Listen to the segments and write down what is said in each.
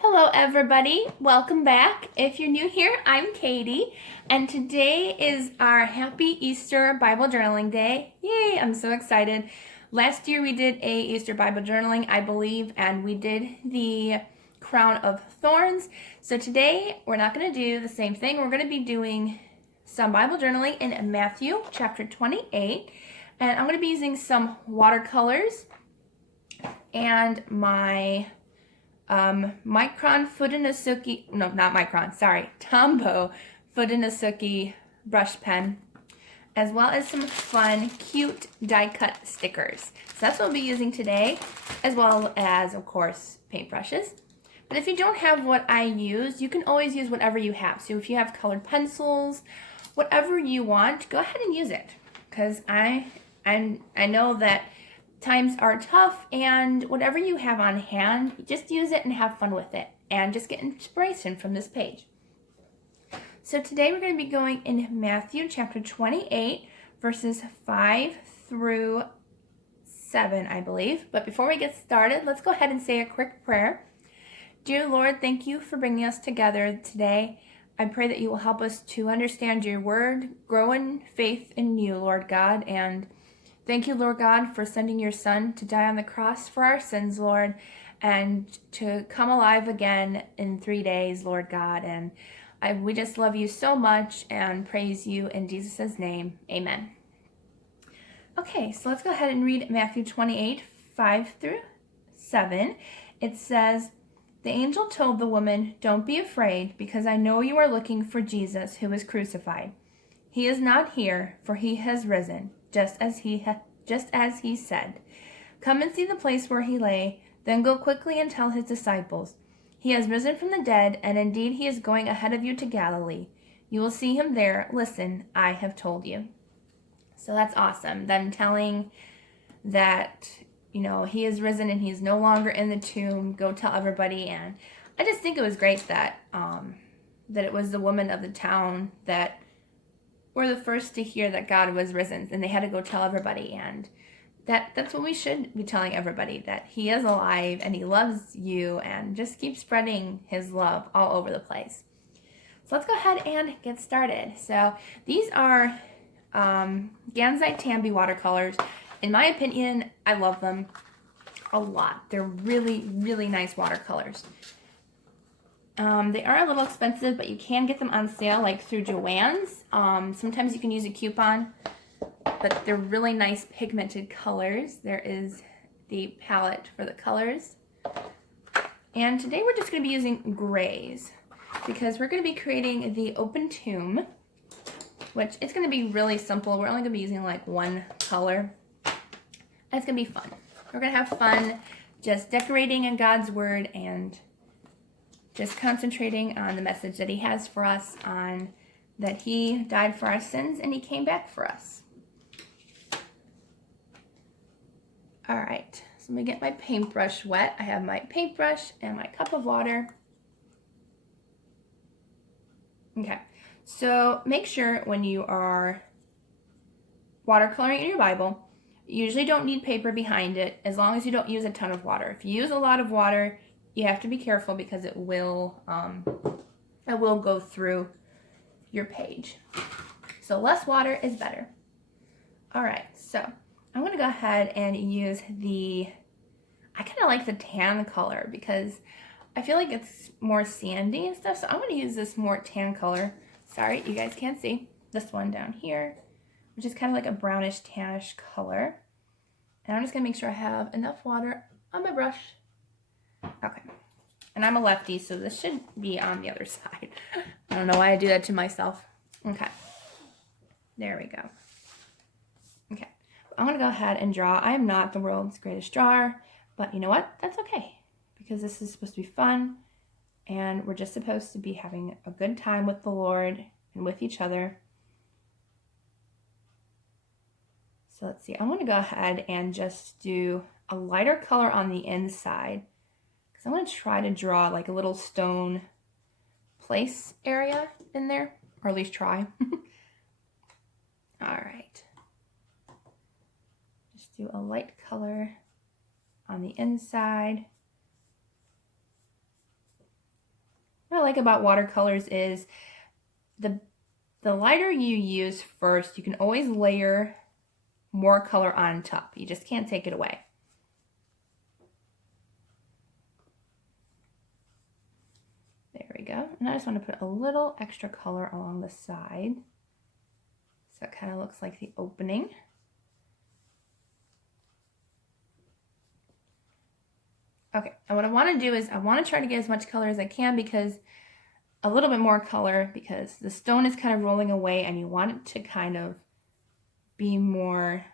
Hello everybody, welcome back. If you're new here, I'm Katie, and today is our Happy Easter Bible Journaling Day. Yay, I'm so excited. Last year we did a Easter Bible Journaling, I believe, and we did the Crown of Thorns. So today we're not going to do the same thing. We're going to be doing some Bible Journaling in Matthew chapter 28, and I'm going to be using some watercolors and my Tombow Fudenosuke brush pen, as well as some fun, cute die cut stickers. So that's what we'll be using today, as well as, of course, paintbrushes. But if you don't have what I use, you can always use whatever you have. So if you have colored pencils, whatever you want, go ahead and use it. Because I know that times are tough, and whatever you have on hand, just use it and have fun with it and just get inspiration from this page. So today we're going to be going in Matthew chapter 28 verses 5 through 7, I believe. But before we get started, let's go ahead and say a quick prayer. Dear Lord, thank you for bringing us together today. I pray that you will help us to understand your word, grow in faith in you, Lord God, and thank you, Lord God, for sending your Son to die on the cross for our sins, Lord, and to come alive again in 3 days, Lord God. And we just love you so much and praise you in Jesus' name. Amen. Okay, so let's go ahead and read Matthew 28, 5 through 7. It says, "The angel told the woman, 'Don't be afraid, because I know you are looking for Jesus who was crucified. He is not here, for he has risen, just as he said. Come and see the place where he lay, then go quickly and tell his disciples, he has risen from the dead, and indeed he is going ahead of you to Galilee. You will see him there. Listen, I have told you.'" So that's awesome. Them telling that, he is risen and he's no longer in the tomb. Go tell everybody. And I just think it was great that it was the women of the town that were the first to hear that God was risen, and they had to go tell everybody. And that's what we should be telling everybody, that he is alive and he loves you, and just keep spreading his love all over the place. So let's go ahead and get started. So these are Gansai Tambi watercolors. In my opinion, I love them a lot. They're really, really nice watercolors. They are a little expensive, but you can get them on sale, like through Joann's. Sometimes you can use a coupon, but they're really nice pigmented colors. There is the palette for the colors. And today we're just going to be using grays, because we're going to be creating the open tomb, which it's going to be really simple. We're only going to be using like one color. And it's going to be fun. We're going to have fun just decorating in God's word and just concentrating on the message that he has for us, on that he died for our sins and he came back for us. All right, so let me get my paintbrush wet. I have my paintbrush and my cup of water. Okay, so make sure when you are watercoloring in your Bible, you usually don't need paper behind it, as long as you don't use a ton of water. If you use a lot of water, you have to be careful, because it will go through your page. So less water is better. All right, so I'm going to go ahead and use I kind of like the tan color, because I feel like it's more sandy and stuff. So I'm going to use this more tan color. Sorry, you guys can't see. This one down here, which is kind of like a brownish tannish color. And I'm just going to make sure I have enough water on my brush. Okay. And I'm a lefty, so this should be on the other side. I don't know why I do that to myself. Okay. There we go. Okay. I'm going to go ahead and draw. I am not the world's greatest drawer, but you know what? That's okay, because this is supposed to be fun, and we're just supposed to be having a good time with the Lord and with each other. So let's see. I'm going to go ahead and just do a lighter color on the inside, because I'm going to try to draw like a little stone place area in there, or at least try. All right. Just do a light color on the inside. what I like about watercolors is the lighter you use first, you can always layer more color on top. You just can't take it away. There we go. And I just want to put a little extra color along the side. So it kind of looks like the opening. Okay, and what I want to do is I want to try to get as much color as I can, because a little bit more color, because the stone is kind of rolling away and you want it to kind of be more,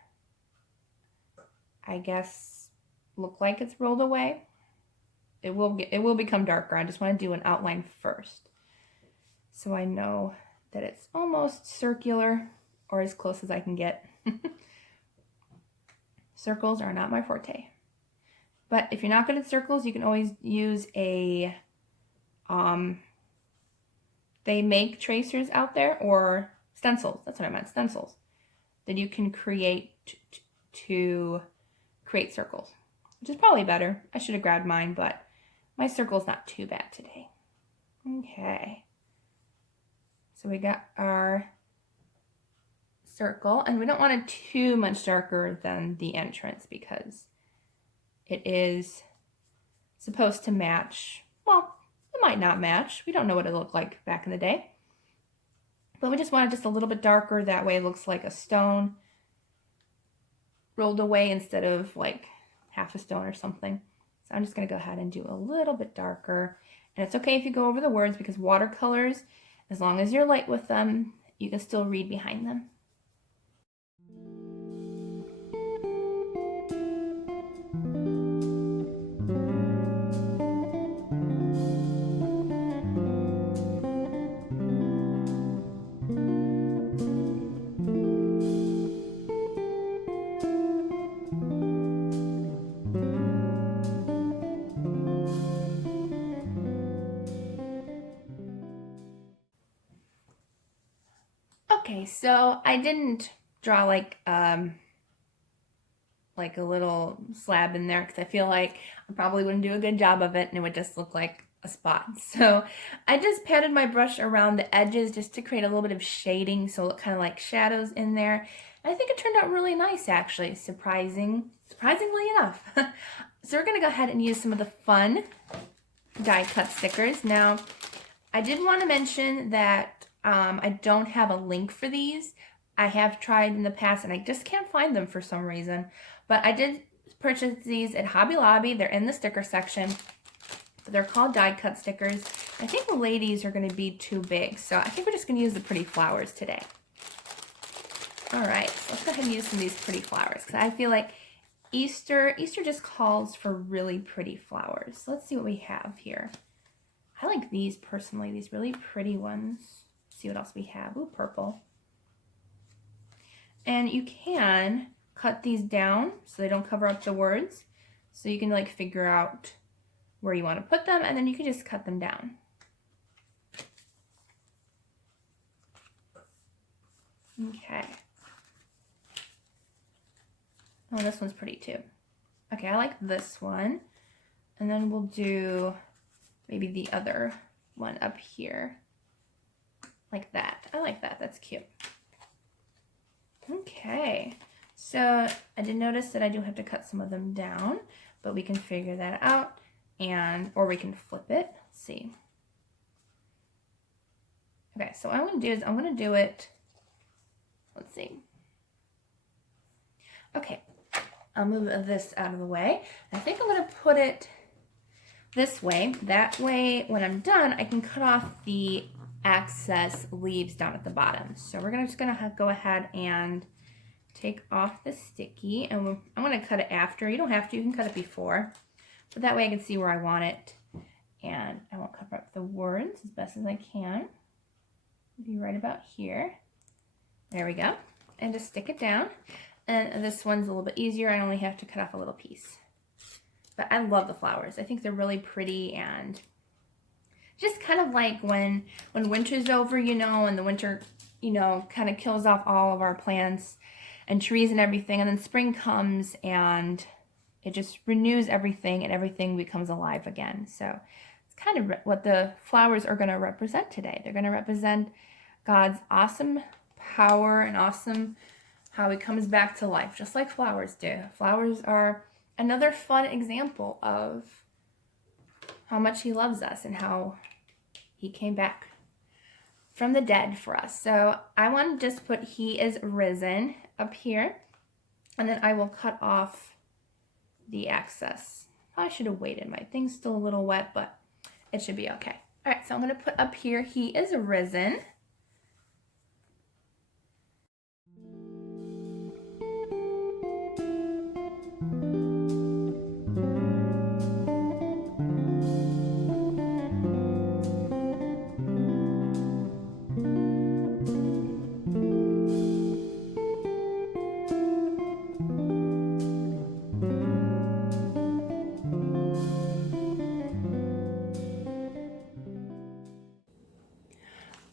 I guess, look like it's rolled away. It will become darker. I just want to do an outline first, so I know that it's almost circular, or as close as I can get. Circles are not my forte. But if you're not good at circles, you can always use a, they make tracers out there, or stencils. That's what I meant, stencils. That you can create to create circles, which is probably better. I should have grabbed mine, but my circle's not too bad today. Okay. So we got our circle, and we don't want it too much darker than the entrance, because it is supposed to match. Well, it might not match. We don't know what it looked like back in the day. But we just want it just a little bit darker. That way it looks like a stone rolled away instead of like half a stone or something. So I'm just going to go ahead and do a little bit darker. And it's okay if you go over the words, because watercolors, as long as you're light with them, you can still read behind them. Okay, so I didn't draw like a little slab in there, because I feel like I probably wouldn't do a good job of it and it would just look like a spot. So I just patted my brush around the edges just to create a little bit of shading, so it looked kind of like shadows in there. And I think it turned out really nice, actually, surprisingly enough. So we're gonna go ahead and use some of the fun die cut stickers. Now, I did want to mention that I don't have a link for these. I have tried in the past and I just can't find them for some reason. But I did purchase these at Hobby Lobby. They're in the sticker section. They're called die cut stickers. I think the ladies are going to be too big, so I think we're just going to use the pretty flowers today. Alright, so let's go ahead and use some of these pretty flowers, because I feel like Easter just calls for really pretty flowers. So let's see what we have here. I like these personally, these really pretty ones. Let's see what else we have. Ooh, purple. And you can cut these down so they don't cover up the words. So you can like figure out where you want to put them, and then you can just cut them down. Okay. Oh, this one's pretty too. Okay, I like this one. And then we'll do maybe the other one up here. Like that. I like that. That's cute. Okay. So I did notice that I do have to cut some of them down, but we can figure that out, or we can flip it. Let's see. Okay, so what I'm going to do is I'm going to do it, let's see. Okay, I'll move this out of the way. I think I'm going to put it this way. That way, when I'm done, I can cut off the excess leaves down at the bottom. So we're just going to go ahead and take off the sticky, and I'm going to cut it after. You don't have to, you can cut it before, but that way I can see where I want it, and I won't cover up the words as best as I can. Be right about here. There we go. And just stick it down. And this one's a little bit easier. I only have to cut off a little piece. But I love the flowers. I think they're really pretty, and just kind of like when winter's over, you know, and the winter, you know, kind of kills off all of our plants and trees and everything, and then spring comes and it just renews everything and everything becomes alive again. So it's kind of what the flowers are going to represent today. They're going to represent God's awesome power and awesome how he comes back to life, just like flowers do. Flowers are another fun example of how much he loves us and how he came back from the dead for us. So I want to just put "He is risen" up here, and then I will cut off the excess. I should have waited. My thing's still a little wet, but it should be okay. All right, so I'm going to put up here "He is risen."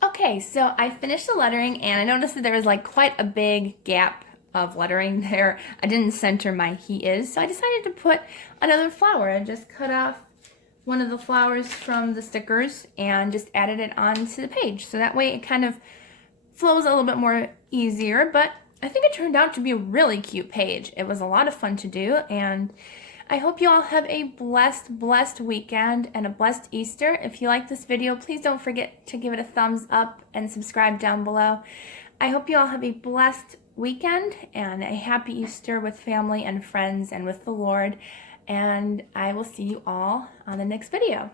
Okay, so I finished the lettering and I noticed that there was like quite a big gap of lettering there. I didn't center my "he is," so I decided to put another flower. I just cut off one of the flowers from the stickers and just added it onto the page. So that way it kind of flows a little bit more easier, but I think it turned out to be a really cute page. It was a lot of fun to do, and I hope you all have a blessed weekend and a blessed Easter. If you like this video, please don't forget to give it a thumbs up and subscribe down below. I hope you all have a blessed weekend and a happy Easter with family and friends and with the Lord. And I will see you all on the next video.